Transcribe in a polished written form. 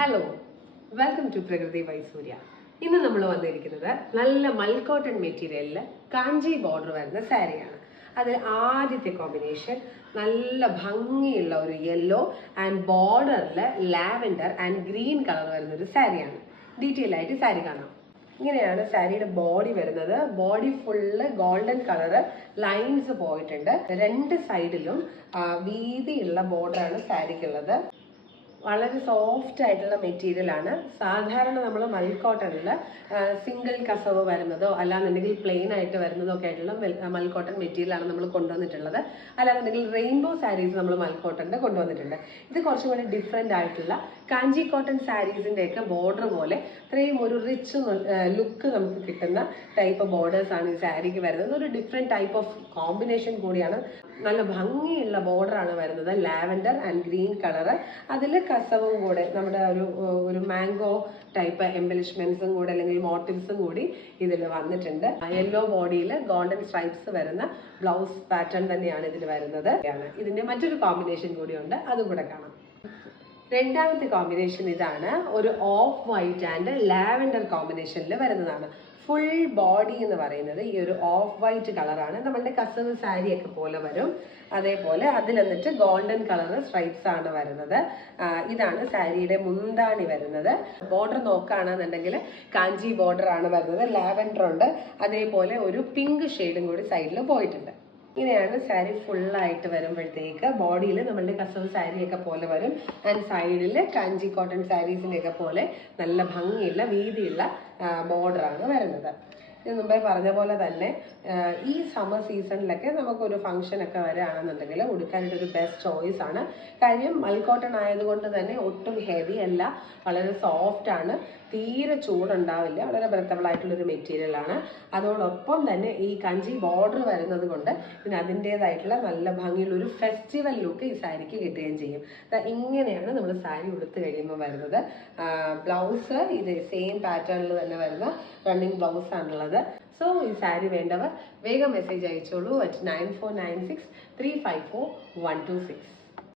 Hello, welcome to പ്രകൃതി by സൂര്യ. ഇന്ന് നമ്മൾ വന്നിരിക്കുന്നത് നല്ല മൽക്കോട്ടൺ മെറ്റീരിയലിൽ കാഞ്ചി ബോർഡർ വരുന്ന സാരിയാണ്. അതിൽ ആദ്യത്തെ കോമ്പിനേഷൻ നല്ല ഭംഗിയുള്ള ഒരു യെല്ലോ ആൻഡ് ബോർഡറിൽ ലാവൻഡർ ആൻഡ് ഗ്രീൻ കളർ വരുന്ന ഒരു സാരിയാണ്. ഡീറ്റെയിൽ ആയിട്ട് സാരി കാണാം. ഇങ്ങനെയാണ് സാരിയുടെ ബോഡി വരുന്നത്. Body full golden colour lines പോയിട്ടുണ്ട്. രണ്ട് സൈഡിലും വീതിയുള്ള ബോർഡറാണ് സാരിക്കുള്ളത്. വളരെ സോഫ്റ്റ് ആയിട്ടുള്ള മെറ്റീരിയൽ ആണ്. സാധാരണ നമ്മൾ മൽക്കോട്ടണിൽ സിംഗിൾ കസവ് വരുന്നതോ അല്ലാന്നുണ്ടെങ്കിൽ പ്ലെയിൻ ആയിട്ട് വരുന്നതോ ഒക്കെ ആയിട്ടുള്ള മൽക്കോട്ടൺ മെറ്റീരിയൽ ആണ് നമ്മൾ കൊണ്ടുവന്നിട്ടുള്ളത്. അല്ലാന്നുണ്ടെങ്കിൽ റെയിൻബോ സാരീസ് നമ്മൾ മൽക്കോട്ടണിന്റെ കൊണ്ടുവന്നിട്ടുണ്ട്. ഇത് കുറച്ചും കൂടി ഡിഫറെൻ്റ് ആയിട്ടുള്ള കാഞ്ചി കോട്ടൺ സാരീസിൻ്റെ ഒക്കെ ബോർഡർ പോലെ അത്രയും ഒരു റിച്ച് ലുക്ക് നമുക്ക് കിട്ടുന്ന ടൈപ്പ് ബോർഡേഴ്സ് ആണ് ഈ സാരിക്ക് വരുന്നത്. ഒരു ഡിഫറെൻറ്റ് ടൈപ്പ് ഓഫ് കോമ്പിനേഷൻ കൂടിയാണ്. നല്ല ഭംഗിയുള്ള ബോർഡറാണ് വരുന്നത്. ലാവൻഡർ ആൻഡ് ഗ്രീൻ കളറ്, അതിൽ കസവും കൂടെ നമ്മുടെ ഒരു മാംഗോ ടൈപ്പ് എംബലിഷ്മെന്റ്സും കൂടെ അല്ലെങ്കിൽ മോട്ടീവ്സും കൂടി ഇതിൽ വന്നിട്ടുണ്ട്. യെല്ലോ ബോഡിയിൽ ഗോൾഡൻ സ്ട്രൈപ്സ് വരുന്ന ബ്ലൗസ് പാറ്റേൺ തന്നെയാണ് ഇതിൽ വരുന്നത്. ഇതിന്റെ മറ്റൊരു കോമ്പിനേഷൻ കൂടിയുണ്ട്, അതും കൂടെ കാണാം. രണ്ടാമത്തെ കോമ്പിനേഷൻ ഇതാണ്. ഒരു ഓഫ് വൈറ്റ് ആൻഡ് ലാവൻഡർ കോമ്പിനേഷനിൽ വരുന്നതാണ്. ഫുൾ ബോഡി എന്ന് പറയുന്നത് ഈ ഒരു ഓഫ് വൈറ്റ് കളറാണ്. നമ്മളുടെ കസവ് സാരിയൊക്കെ പോലെ വരും. അതേപോലെ അതിൽ എന്നിട്ട് ഗോൾഡൻ കളർ സ്ട്രൈപ്സ് ആണ് വരുന്നത്. ഇതാണ് സാരിയുടെ മുന്താണി വരുന്നത്. ബോർഡർ നോക്കുകയാണെന്നുണ്ടെങ്കിൽ കാഞ്ചി ബോർഡർ ആണ് വരുന്നത്. ലാവൻഡർ ഉണ്ട്, അതേപോലെ ഒരു പിങ്ക് ഷെയ്ഡും കൂടി സൈഡിൽ പോയിട്ടുണ്ട്. ഇങ്ങനെയാണ് സാരി ഫുള്ളായിട്ട് വരുമ്പോഴത്തേക്ക്. ബോഡിയിൽ നമ്മളുടെ കസവ് സാരിയൊക്കെ പോലെ വരും. ആൻഡ് സൈഡിൽ കാഞ്ചി കോട്ടൺ സാരീസിനെയൊക്കെ പോലെ നല്ല ഭംഗിയുള്ള വീതിയുള്ള ബോർഡറാണ് വരുന്നത്. ഇത് മുമ്പേ പറഞ്ഞ പോലെ തന്നെ ഈ സമ്മർ സീസണിലൊക്കെ നമുക്കൊരു ഫംഗ്ഷനൊക്കെ വരികയാണെന്നുണ്ടെങ്കിൽ ഉടുക്കാനായിട്ടൊരു ബെസ്റ്റ് ചോയ്സ് ആണ്. കാര്യം മൽക്കോട്ടൺ ആയതുകൊണ്ട് തന്നെ ഒട്ടും ഹെവി അല്ല, വളരെ സോഫ്റ്റ് ആണ്, തീരെ ചൂടുണ്ടാവില്ല, വളരെ ബ്രെത്തബിൾ ആയിട്ടുള്ളൊരു മെറ്റീരിയൽ ആണ്. അതോടൊപ്പം തന്നെ ഈ കഞ്ചി ബോർഡർ വരുന്നത് കൊണ്ട് പിന്നെ അതിൻ്റേതായിട്ടുള്ള നല്ല ഭംഗിയുള്ളൊരു ഫെസ്റ്റിവൽ ലുക്ക് ഈ സാരിക്ക് കിട്ടുകയും ചെയ്യും. ഇങ്ങനെയാണ് നമ്മൾ സാരി ഉടുത്ത് കഴിയുമ്പോൾ വരുന്നത്. ബ്ലൗസ് ഇത് സെയിം പാറ്റേണിൽ തന്നെ വരുന്ന റണ്ണിങ് ബ്ലൗസ് ആണുള്ളത്. സോ ഈ സാരി വേണ്ടവർ വേഗം മെസ്സേജ് അയച്ചോളൂ at 9496 354 126.